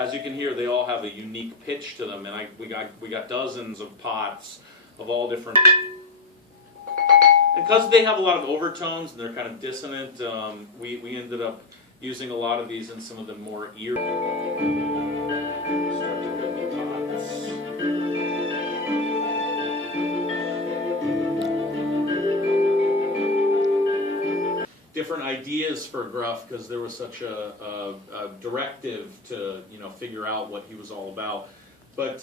as you can hear, they all have a unique pitch to them, and we got dozens of pots of all different. And because they have a lot of overtones and they're kind of dissonant, we ended up using a lot of these in some of the more eerie. Different ideas for Gruff, because there was such a directive to figure out what he was all about. But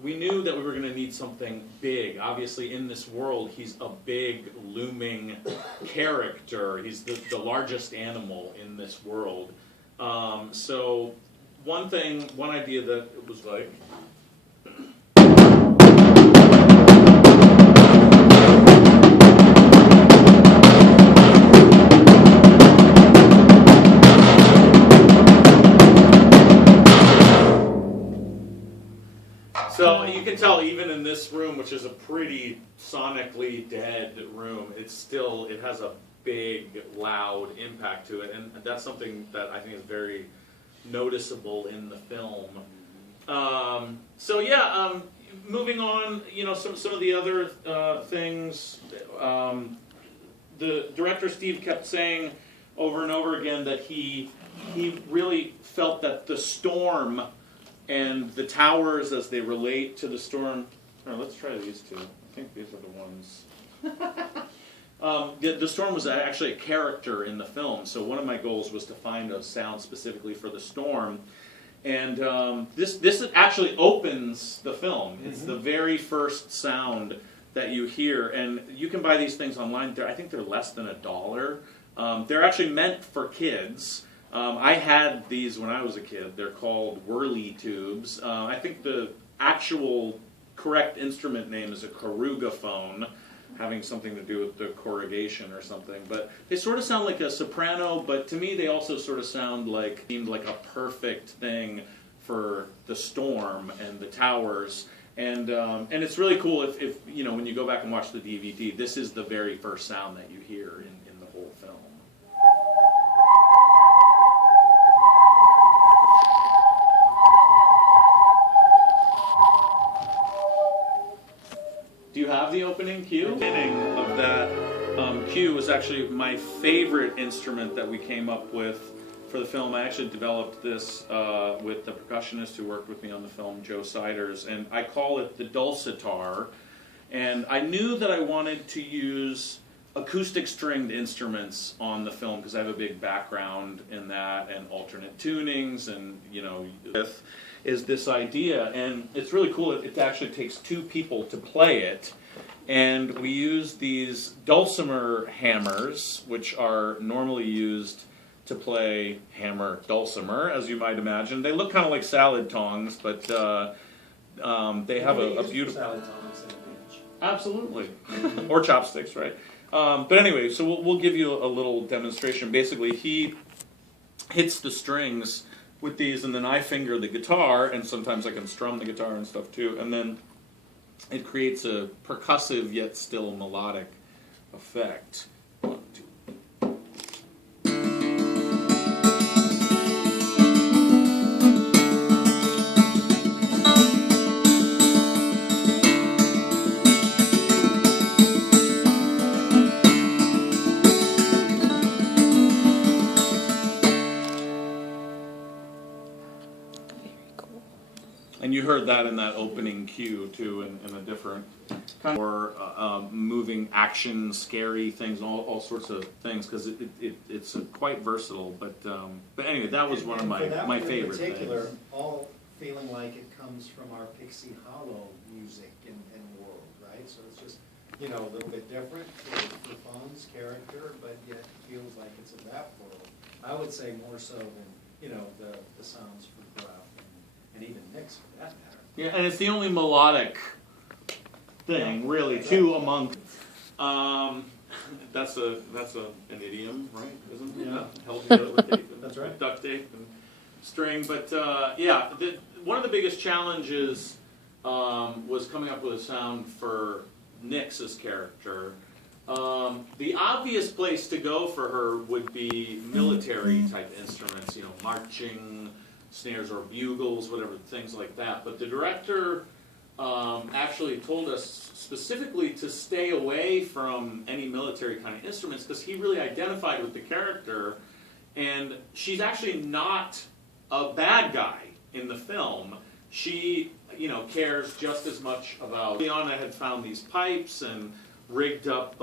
we knew that we were going to need something big. Obviously, in this world, he's a big, looming character. He's the largest animal in this world. So one idea that it was like. So you can tell even in this room, which is a pretty sonically dead room, it has a big, loud impact to it, and that's something that I think is very noticeable in the film. Moving on, some of the other things. The director Steve kept saying over and over again that he really felt that the storm and the towers as they relate to the storm. Let's try these two. I think these are the ones. The storm was actually a character in the film, so one of my goals was to find a sound specifically for the storm. And this actually opens the film. It's the very first sound that you hear, and you can buy these things online. I think they're less than $1. They're actually meant for kids. I had these when I was a kid. They're called whirly tubes. I think the actual correct instrument name is a corrugaphone, having something to do with the corrugation or something. But they sort of sound like a soprano, but to me they also sort of seemed like a perfect thing for the storm and the towers. And it's really cool if when you go back and watch the DVD, this is the very first sound that you hear in the whole film. Do you have the opening cue? The beginning of that cue was actually my favorite instrument that we came up with for the film. I actually developed this with the percussionist who worked with me on the film, Joe Siders, and I call it the dulcitar. And I knew that I wanted to use acoustic stringed instruments on the film because I have a big background in that and alternate tunings and is this idea, and it's really cool. It actually takes two people to play it, and we use these dulcimer hammers, which are normally used to play hammer dulcimer, as you might imagine. They look kind of like salad tongs, but they have a beautiful salad tongs in a pinch. Absolutely, or chopsticks, right? But anyway, so we'll give you a little demonstration. Basically, he hits the strings with these, and then I finger the guitar, and sometimes I can strum the guitar and stuff too, and then it creates a percussive yet still melodic effect. 1, 2. And you heard that in that opening cue too, in a different kind of more moving action, scary things, all sorts of things, because it's quite versatile. But anyway, that was one of my favorite things. In particular, all feeling like it comes from our Pixie Hollow music and world, right? So it's just a little bit different for Fawn's character, but yet feels like it's of that world. I would say more so than the sounds for Gruff. And even Nick's for that matter. Yeah, and it's the only melodic thing, really, too, among. That's an idiom, right? Isn't it? Yeah. Held together with tape and That's right. Duct tape and string, but one of the biggest challenges was coming up with a sound for Nix's character. The obvious place to go for her would be military type instruments, marching, snares or bugles, whatever, things like that. But the director actually told us specifically to stay away from any military kind of instruments because he really identified with the character, and she's actually not a bad guy in the film. She, you know, cares just as much about. Liana had found these pipes and rigged up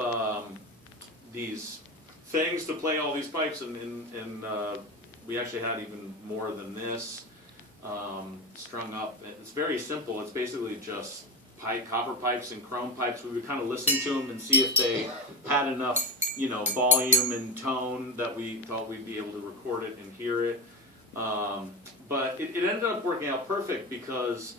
these things to play all these pipes, and we actually had even more than this strung up. It's very simple. It's basically just copper pipes and chrome pipes. We would kind of listen to them and see if they had enough, you know, volume and tone that we thought we'd be able to record it and hear it. But it ended up working out perfect because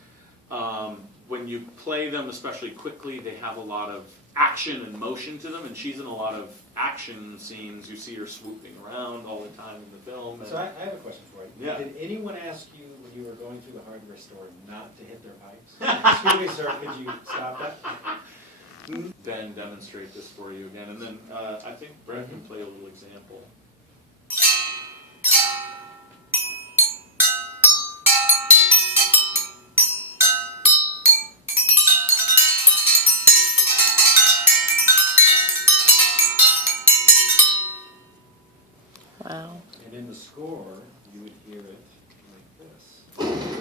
when you play them, especially quickly, they have a lot of action and motion to them, and she's in a lot of action scenes. You see her swooping around all the time in the film. So I have a question for you. Yeah. Did anyone ask you when you were going through the hardware store not to hit their pipes? Excuse me, sir, could you stop that? Then demonstrate this for you again, and then I think Brett can play a little example. Wow. And in the score, you would hear it like this.